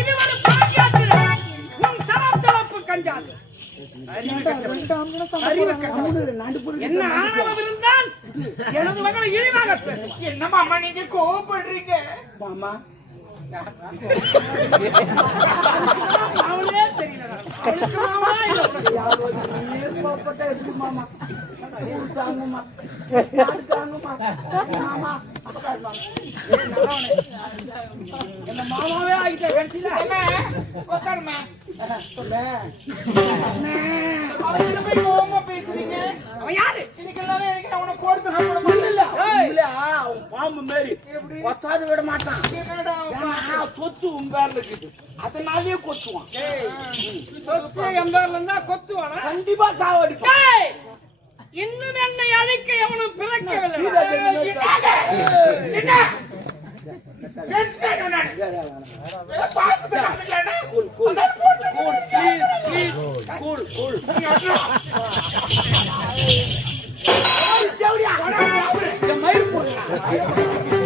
இது ஒரு பாக்கியாற்று உன் சமத்தளப்பு கண்டாது என்ன ஆணவம் இருந்தால் எனது மகளை இழிவாக பேசு. என்ன மாமா நீங்க கோவப்படுறீங்க? மாமா அவளே தெரியல மாமாவே ஆகிட்ட பேசுறீங்க. அவன் யாரு? அவனை போடுறது பாம்பு மாரி கொத்தாது விட மாட்டான். சொத்து உம்பேர்ல இருக்குது, அதனாலயே கொத்துவான். சொத்து எம்பேர்ல இருந்தா கொத்துவானா? கண்டிப்பா சாவடி. இன்னும் என்னை அழைக்க எவனும் பிறக்கவில்லை.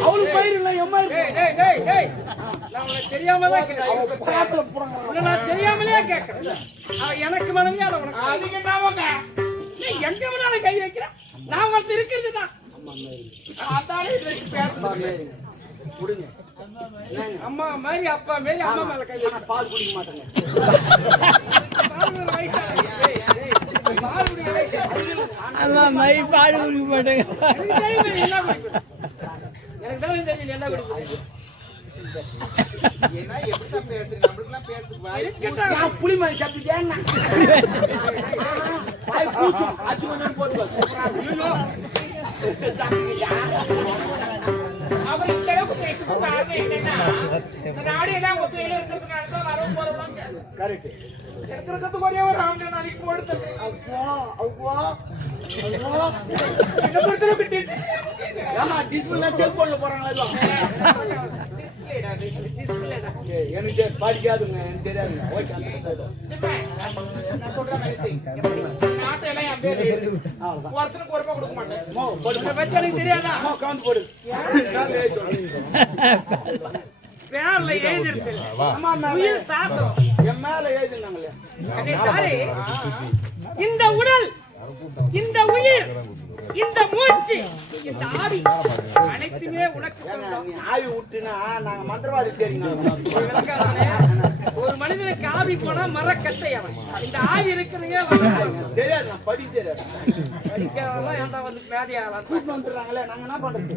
அவளுக்கு பயிர் இல்லை, தெரியாமதான் தெரியாமலே கேட்கிறேன். எனக்கு மனதியா எங்க வேணாலும் கை வைக்கிறேன். நான் வந்து இருக்கிறது தான் அம்மா மாதிரி அப்பா மாரி அம்மா மேல கை வைக்க. பால் குடிக்க மாட்டேங்க. அம்மா மாதிரி பால் குடிக்க மாட்டேங்க. எனக்கு தான் தெரியும் என்ன குடிக்க. புளி மாதிரி சாப்பிட்டேன். ஒரே ஒரு ஆண்டு நாளைக்கு போடுது. செல்போன்ல போறாங்க. எனக்கு படிக்காதுங்க, எனக்கு தெரியாதுங்க. ஒருத்தனுக்கு ஒரு ரூபாய் கொடுக்க மாட்டேன். எனக்கு தெரியாதா? கவுண்ட் போடு. பேர்ல எழுதிருக்கு. என் மேல எழுதினாங்களே. இந்த உடல், இந்த உயிர், இந்த மூச்சு, இந்த ஆவி அனைத்துமே உனக்கு சொந்தம். ஆவி விட்டுனா நாங்க மந்திரவாதி தெரியும். ஒரு மனிதனுக்கு ஆவி போனா மரக்கட்டை அவன். இந்த ஆவி இருக்கிறதே தெரியாது. நான் படிக்கிறேன். படிக்கிறவங்க ஏன்டா வந்து மேதையாகலாம் கூட்டு வந்துடுறாங்களே. நாங்க என்ன பண்றது?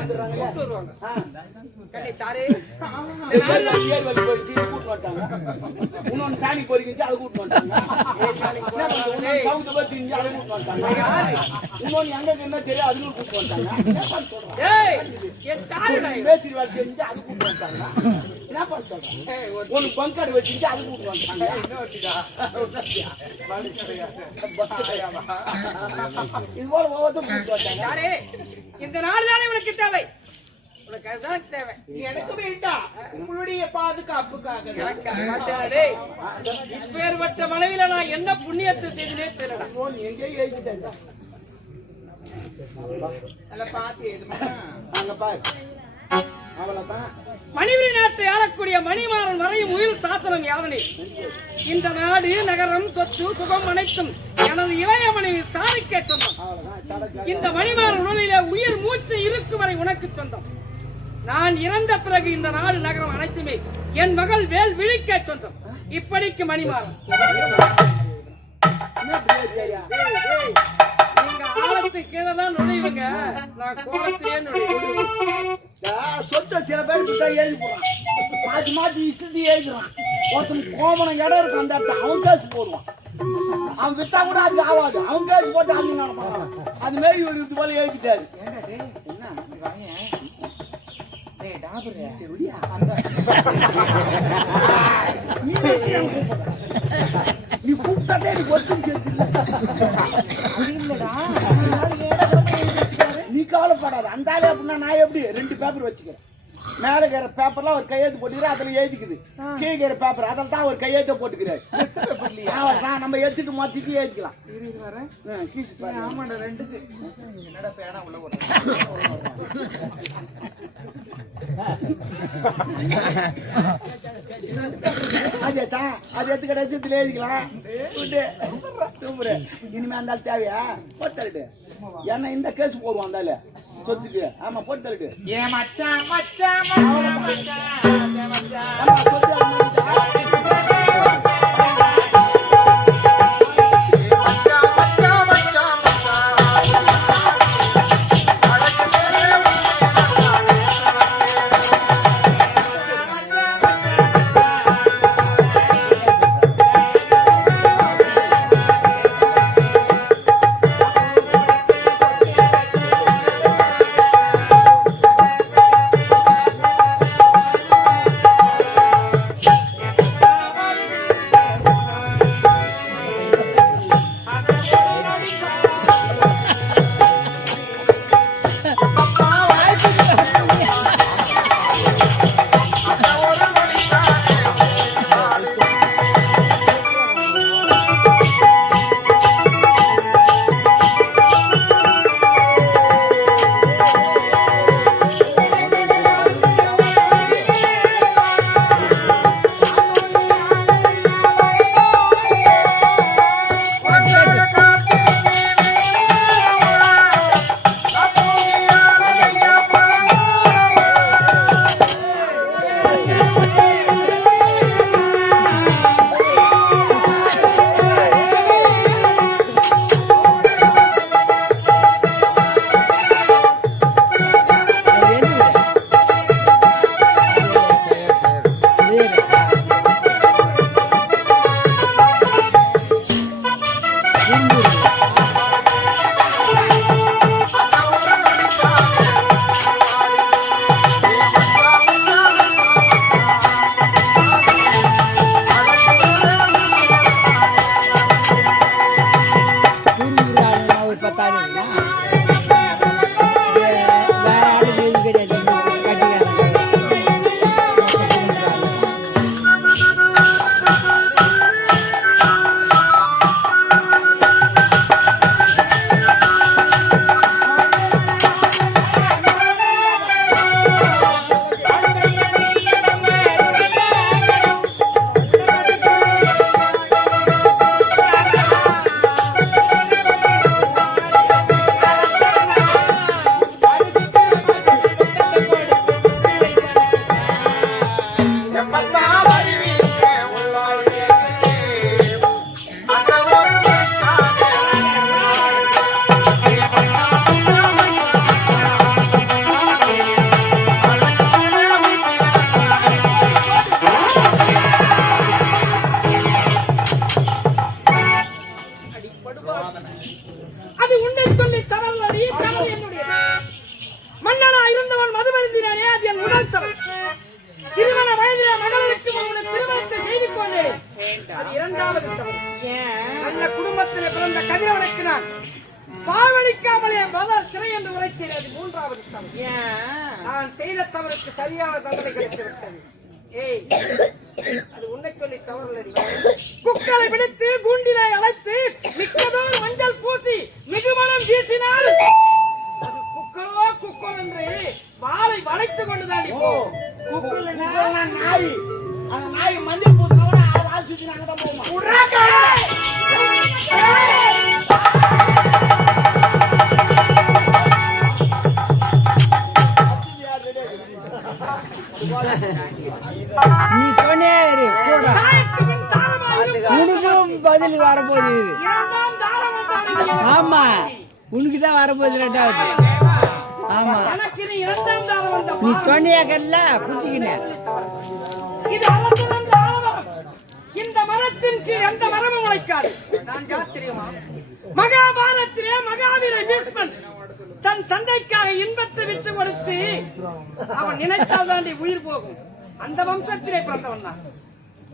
வந்துடுறாங்களே, கூட்டு வருவாங்க. சாரி கூட்டு வந்துட்டாங்க. இன்னொன்னு சாணி பொறிக்கிச்சு அதை கூட்டு வந்துட்டாங்க. சவுத்து பத்தி அதை கூட்டு வந்துட்டாங்க. இன்னொன்னு எங்க என்ன தெரியும் அதுவும் கூட்டு வந்துட்டாங்க. மேஸ்திரி வேலை செஞ்சு அது கூட்டு வந்துட்டாங்க. என்ன பண்ணுறாங்க? ஒன்னு பங்காடு வச்சுட்டு அது கூட்டு வந்துட்டாங்க. இது போல ஒவ்வொருத்தரும் கூட்டு வந்தாங்க. இந்த நாடு தானே உனக்கு தேவை. உனக்கு அதுதான் தேவை. எனக்கு வேண்டாம், உங்களுடைய பாதுகாப்புக்காக. இப்பேற்பட்ட மனைவில நான் என்ன புண்ணியத்தை செய்தனே தெரியல. எங்கே எழுதிட்டேன் மணிவிரி நாட்டை ஆளக்கூடிய மணிமாறன் வரையும் உயிர் சாசனம் யாதனை. இந்த நாடு, நகரம், சொத்து, சுகம் அனைத்தும் எனது இளைய மனைவி சாதிக்க சொந்தம். இந்த மணிமாறன் உடலிலே உயிர் மூச்சு இருக்கும் வரை உனக்கு சொந்தம். நான் இறந்த பிறகு இந்த நாடு, நகரம் அனைத்துமே என் மகள் வேல் விழிக்க சொந்தம். இப்படிக்கு மணிமாறன். நீங்க ஆழத்துக்கு கீழே தான் நுழைவுங்க, நான் கோலத்திலே நுழைவு. சொத்த சில பேர் எழுதி போடுறான், மாத்தி மாத்தி இசுதி எழுதுறான். ஒருத்தன் கோமனம் இடம் இருக்கும், அந்த இடத்த அவன் கேசு போடுவான். அவன் வித்தா கூட அது ஆகாது, அவன் கேசு போட்டு அவங்க நடப்பான். அது மாரி ஒரு இது போல எழுதிட்டாரு. நீ கூப்பிட்டாதே எனக்கு ஒருத்தம் நீ கவலைப்படாத. அந்த ஆளு அப்படின்னா நான் எப்படி 2 பேப்பர் வச்சுக்கிறேன். மேல இருக்கிற பேப்பர்ல ஒரு கையெழுத்து போட்டுக்கிறேன், அதுல எழுதிக்குது. கீழே இருக்கிற பேப்பர் அதில் தான் ஒரு கையெழுத்தை போட்டுக்கிறாரு. நம்ம எடுத்துட்டு மாத்திட்டு எழுதிக்கலாம். ஆமாண்டா ரெண்டுக்கு என்னடா பேனா உள்ள போற அதேதான், அது எடுத்து கிடையாது எழுதிக்கலாம். சூப்பர். இனிமே அந்த தேவையா போட்டு தருட்டு. ஏன்னா இந்த கேஸ் போடுவோம் அந்தால சொத்துக்கு. ஆமா போட்டு தருட்டு. அது உன்னை சொல்லி தவறி தவறு என்னுடைய மன்னனா இருந்தவன் மதுமருந்தினானே, அது என் உடல் தவறு. திருமண வயதிலே மகளுக்கு அவனுக்கு திருமணத்தை செய்து கொண்டேன், அது இரண்டாவது தவறு. நல்ல குடும்பத்திலே பிறந்த கதிரவனுக்கு நான் பாவளிக்காமலே மலர் சிறை என்று உரைத்தேன், அது மூன்றாவது தவறு. நான் செய்த தவறுக்கு சரியான தண்டனை கிடைத்து விட்டது. ஏய், அது உன்னை சொல்லி தவறு. குக்களை பிடித்து குண்டிலை அழைத்து மிக்கதோர் மஞ்சள் பூசி மிகுமணம் வீசினால் அது குக்களோ குக்கள் என்று வாளை வளைத்துக் கொண்டுதான் நாய். அந்த நாய் மஞ்சள் பூசினோட ஆள் சுத்தி நாங்க தான் போவோம். நீ சொன்னேரு உனக்கும் பதில் வரப்போகுது. ஆமா, உனக்குதான் வரப்போகுது ரெண்டாவது. ஆமா, நீ சொன்னியாக்கல்ல குட்டிக்கினேன். இந்த மரத்தின் கீழ் எந்த மரமும் உழைக்காது. நான் யார் தெரியுமா? மகாபாரத்திலே மகாவீர பீஷ்மன் தன் தந்தைக்காக இன்பத்தை விட்டு கொடுத்து அவன் நினைத்தால் தாண்டி உயிர் போகும். அந்த வம்சத்திலே பிறந்தவன் தான்.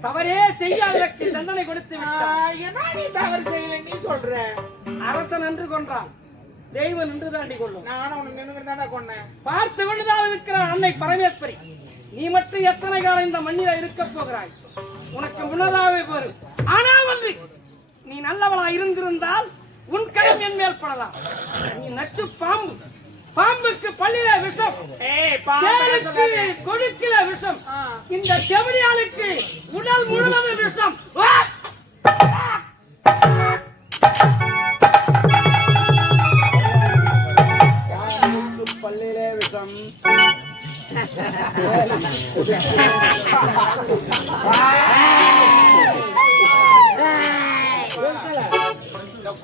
தவறே செய்யாததற்கு தண்டனை கொடுத்து விட்டான். தவறு செய்யல நீ சொல்ற. அரசன் என்று கொன்றான். தெய்வம் நின்று தாண்டி கொள்ளும். நானும் உனக்கு நின்று தானே கொண்டேன். பார்த்து கொண்டுதான் இருக்கிற அன்னை பரமேஸ்வரி, நீ மட்டும் எத்தனை காலம் இந்த மண்ணில இருக்க போகிறாய்? உனக்கு முன்னதாகவே போரு. ஆனால் ஒன்று, நீ நல்லவளா இருந்திருந்தால் உன் கரம் என் மேல் படலாம். நீ நச்சு பாம்பு, பாம்புக்கு பள்ளியில விஷம், கொடுக்கிற விஷம், இந்த செவிலியாளுக்கு உடல் முழுவதும் விஷம். பள்ளியிலே விஷம்.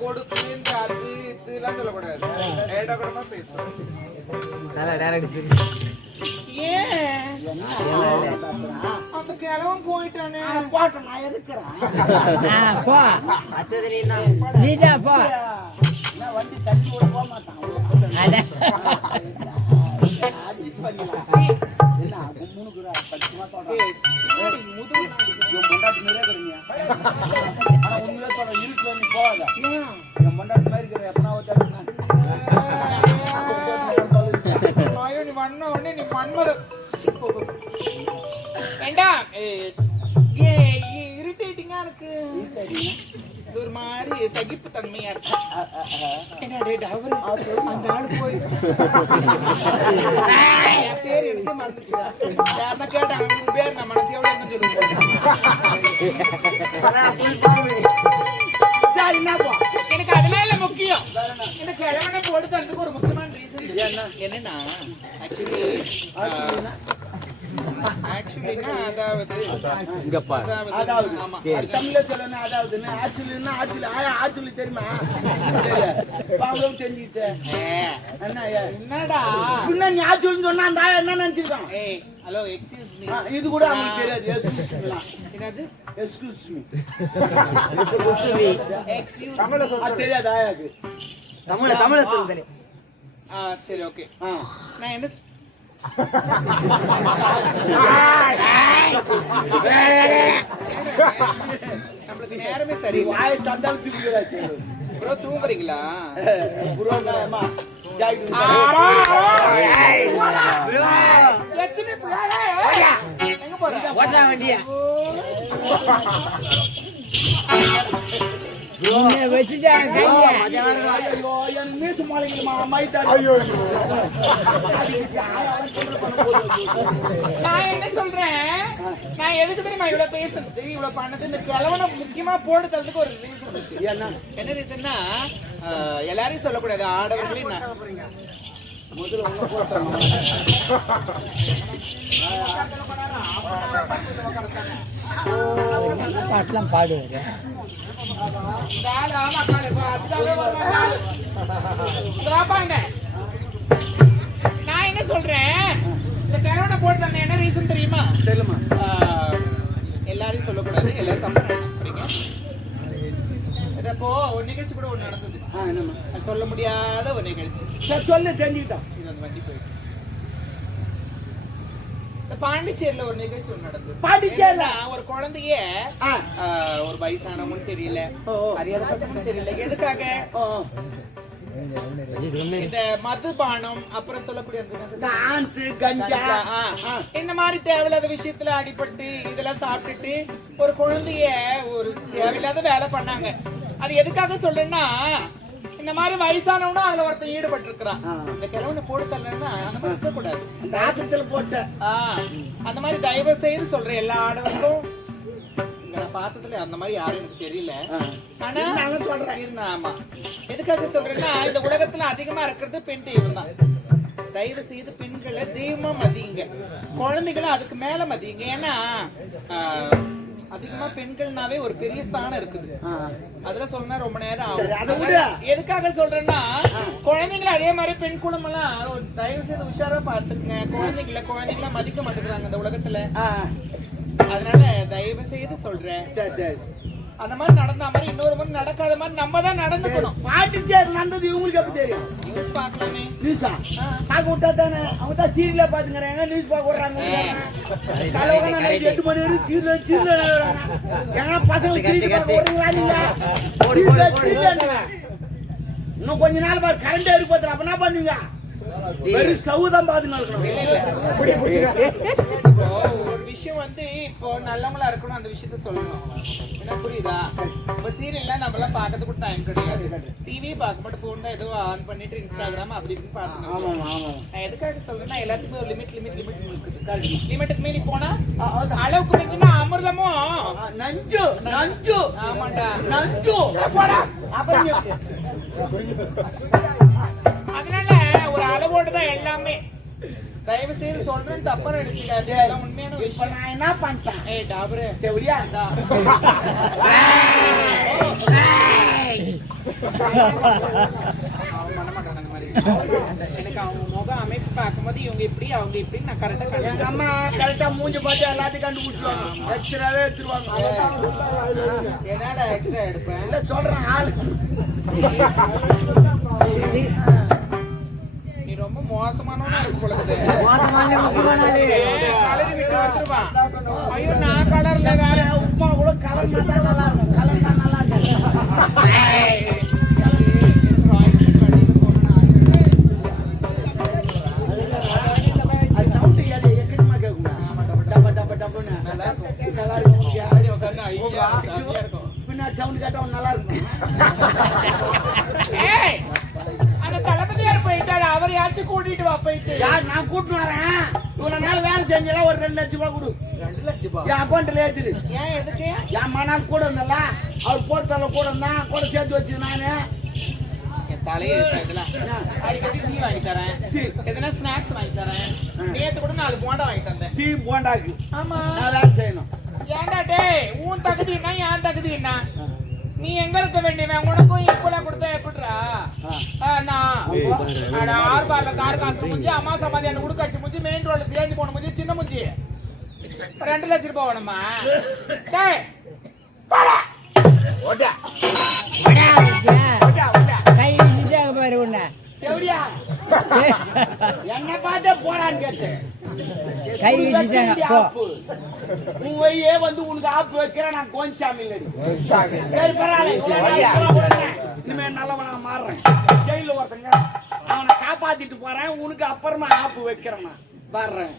கொடுத்து அது இதெல்லாம் சொல்லக்கூடாது. அந்த கிழவன் போயிட்டானே. போட்டேன், நான் எதுக்குறேன். நீதான் போ. வண்டி தண்ணி கூட போக மாட்டான். ஒரு மாதிரி சகிப்பு தன்மையா இருக்கு. அந்த ஆளு போய் பேர் எடுக்க மறந்துச்சு. கேட்டாங்க பேர் நான் மனசு எவ்வளவு எனக்கு அதெல்லாம் இல்ல முக்கியம். எனக்கு இளவனை போட்டு தரதுக்கு ஒரு முக்கியமான ரீசன் என்னன்னா ஆக்சுவலினா அதாவது தமிழ்ல சொல்லணும். அதாவது ஆக்சுவலி தெரியுமா? தெரிஞ்சுக்கிட்டேன். என்னடா பின்ன நீ ஆக்சுவலின்னு சொன்னா அந்த ஆயா என்ன நினைச்சிருக்கான்? ஹலோ எக்ஸ்கியூஸ் மீ, இது கூட அவங்களுக்கு தெரியாது. என்னது எக்ஸ்கியூஸ் மீ? தமிழ்ல சொல்ல தெரியாது ஆயாக்கு. தமிழ்ல சொல்ல தெரியும். சரி ஓகே. நான் என்ன நம்மளுக்கு நேரமே சரி. வாயை தந்தாலும் தூங்குறாச்சு. ப்ரோ தூங்குறீங்களா? ப்ரோ நாமா ஜாயிட்டு ப்ரோ எத்தனை புறாடா? எங்க போற? ஓட்டா வண்டியா? வச்சுட்டான் கையா. நான் என்ன சொல்றேன், நான் எதுக்கு தெரியுமா இவ்வளவு பேசுறது, இவ்வளவு பண்ணது? இந்த கிழவனை முக்கியமா போட்டு தரதுக்கு ஒரு ரீசன் இருக்கு. என்ன ரீசன்னா, எல்லாரையும் சொல்லக்கூடாது, ஆடவர்களையும் முதல்ல உங்க போட்டோம். பாட்டெல்லாம் பாடுவாரு. நான் என்ன சொல்றேன், இந்த கிழவனை போட்டு என்ன ரீசன் தெரியுமா? தெரியுமா? எல்லாரையும் சொல்லக்கூடாது, எல்லாரும் தப்பு நினைச்சுக்கிறீங்க. இப்போ ஒரு நிகழ்ச்சி கூட ஒண்ணு நடந்தது. சொல்ல முடியாத ஒரு நிகழ்ச்சி. சொல்ல தெரிஞ்சுக்கிட்டோம். இது அந்த வண்டி போயிட்டு பாண்டிச்சேரியில ஒரு நிகழ்ச்சி ஒண்ணு நடந்தது. பாண்டிச்சேரியில ஒரு குழந்தைய ஒரு வயசானவங்கன்னு தெரியல, அறியாத பசங்க தெரியல, எதுக்காக இந்த மதுபானம் அப்புறம் சொல்லக்கூடிய டான்ஸ் கஞ்சா இந்த மாதிரி தேவையில்லாத விஷயத்துல அடிபட்டு இதெல்லாம் சாப்பிட்டுட்டு ஒரு குழந்தைய ஒரு தேவையில்லாத வேலை பண்ணாங்க. அது எதுக்காக சொல்றேன்னா, இந்த மாதிரி வயசானவனும் அதுல ஒருத்தன் ஈடுபட்டு இருக்கிறான். இந்த கிழவனை போட்டு தரலன்னா அந்த மாதிரி இருக்க கூடாது. போட்ட அந்த மாதிரி தயவு செய்து சொல்றேன் எல்லா ஆடவருக்கும். நான் பார்த்ததுல அந்த மாதிரி யாரும் எனக்கு தெரியல. ஆனா நான் சொல்றேன், ஆமா எதுக்காக சொல்றேன்னா, இந்த உலகத்துல அதிகமா இருக்கிறது பெண் தெய்வம் தான். தயவு செய்து பெண்களை தெய்வமா மதியுங்க, குழந்தைகளை அதுக்கு மேல மதியுங்க. ஏன்னா அதிகமா பெண்கள்னாவே ஒரு பெரிய ஸ்தானம் இருக்குது. அதுல சொன்னா ரொம்ப நேரம் ஆகும். எதுக்காக சொல்றேன்னா, குழந்தைங்களை அதே மாதிரி பெண் குடும்பம் எல்லாம் தயவு செய்து உஷாரா பாத்துக்குங்க. குழந்தைங்கள மதிக்க மாட்டேங்கிறாங்க இந்த உலகத்துல. அதனால தயவு செய்து சொல்றேன், அந்த மாதிரி நடந்த மாதிரி இன்னொரு மாதிரி நடக்காத மாதிரி நம்ம தான் நடந்துக்கணும். பாண்டிச்சேரி நடந்தது இவங்களுக்கு எப்படி தெரியும்? நியூஸ் பார்க்கலாமே. நியூஸா பார்க்க விட்டா தானே, அவங்க தான் சீரியலா பாத்துக்கிறாங்க, நியூஸ் பார்க்க விடுறாங்க. 8 மணி வரைக்கும் சீரியல் எங்க பசங்க இன்னும் கொஞ்ச நாள் பாரு கரண்ட் ஏறிப்போது அப்ப என்ன பண்ணுவீங்க வெறும் சவுதான் பாத்துன்னு இருக்கணும் இப்போ ஒரு விஷயம் வந்து இப்போ நல்லவங்களா இருக்கணும் அந்த விஷயத்த சொல்லணும் என்ன புரியுதா இப்ப சீரியல்ல நம்மள பாக்கிறதுக்கு டைம் கிடையாது டிவி பார்க்க மட்டும் போன் தான் ஏதோ ஆன் பண்ணிட்டு இன்ஸ்டாகிராம் அப்படி இப்படி பாத்துக்கணும் நான் எதுக்காக சொல்றேன்னா எல்லாத்துக்குமே ஒரு லிமிட் இருக்குது லிமிட்டுக்கு மீறி போனா அளவுக்கு மிஞ்சினா அமிர்தமும் நஞ்சு நஞ்சு ஆமாண்டா நஞ்சு போடா அப்புறம் அதனால ஒரு அளவோடு தான் எல்லாமே தயவு செய்து சொல்றேன் தப்பா நினைச்சுக்காது எல்லாம் உண்மையான விஷயம் நான் என்ன பண்ணிட்டேன் ஏய் டாபரே தெரியலையா எனக்கு அவங்க முகம் அமைப்பு பார்க்கும்போது இவங்க இப்படி அவங்க இப்படி நான் கரெக்டா எங்க அம்மா கரெக்டா மூஞ்சி பார்த்து எல்லாத்தையும் கண்டுபிடிச்சிருவாங்க எக்ஸ்ட்ராவே எடுத்துருவாங்க என்னடா எக்ஸ்ட்ரா எடுப்பேன் இல்ல சொல்றேன் ஆளு நீ ரொம்ப மோசமானவனா இருக்கு பொழுது மோசமான கலரி விட்டு வந்துருவான் ஐயோ நான் கலர்ல வேற உப்புமா கூட கலர் தான் நல்லா இருக்கும் கலர் தான் நல்லா இருக்கும் அது சவுண்ட் எக்கடமா கேட்கும் டப்ப டப்ப டப்புன்னு நல்லா இருக்கும் பின்னாடி சவுண்ட் கேட்டா நல்லா இருக்கும் அந்த தளபதியார் போயிட்டாரு அவர் யாச்சும் கூட்டிட்டு வா போயிட்டு யார் நான் கூட்டிட்டு வரேன் இவ்வளவு நாள் வேலை செஞ்சல ஒரு 2 லட்சம் ரூபாய் கொடு 2 லட்சம் ரூபாய் என் அக்கௌண்ட்ல ஏத்துரு ஏன் எதுக்கு என் மனால் கூட இருந்தல அவர் போட்டல கூட இருந்தான் கூட சேர்த்து வச்சு நானு என் தலையை இதெல்லாம் அடிக்கடி டீ வாங்கி தரேன் எதனா ஸ்நாக்ஸ் வாங்கி தரேன் நேத்து கூட 4 போண்டா வாங்கி தந்தேன் டீ போண்டாக்கு ஆமா நான் வேலை செய்யணும் ஏன்டா டேய் உன் தகுதி என்ன என் தகுதி என்ன நீ எங்க இருக்க வேண்டியவன் உனக்கும் ஈக்குவலா கொடுத்தா எப்படிடா நான் ஆர்பார்ல கார் காசு முடிஞ்சு அம்மா சமாதி என்ன உடுக்காச்சு முடிஞ்சு மெயின் ரோட்ல தேஞ்சு போன முடிஞ்சு சின்ன முடிஞ்சு 2 லட்சம் ரூபாய் வேணுமா டேய் ஓடா கை வீசிட்டாங்க பாரு உன்னை எப்படியா என்ன பார்த்தே போறான்னு கேட்டேன் கை வீசிட்டாங்க போ உன் வையே வந்து உனக்கு ஆப்பு வைக்கிறேன் நான் கோஞ்சாமி இல்லடி சரி பரவாயில்ல இனிமே நல்லவனா மாறுறேன் ஜெயில ஒருத்தங்க அவனை காப்பாத்திட்டு போறேன் உனக்கு அப்புறமா ஆப்பு வைக்கிறேன் நான் வர்றேன்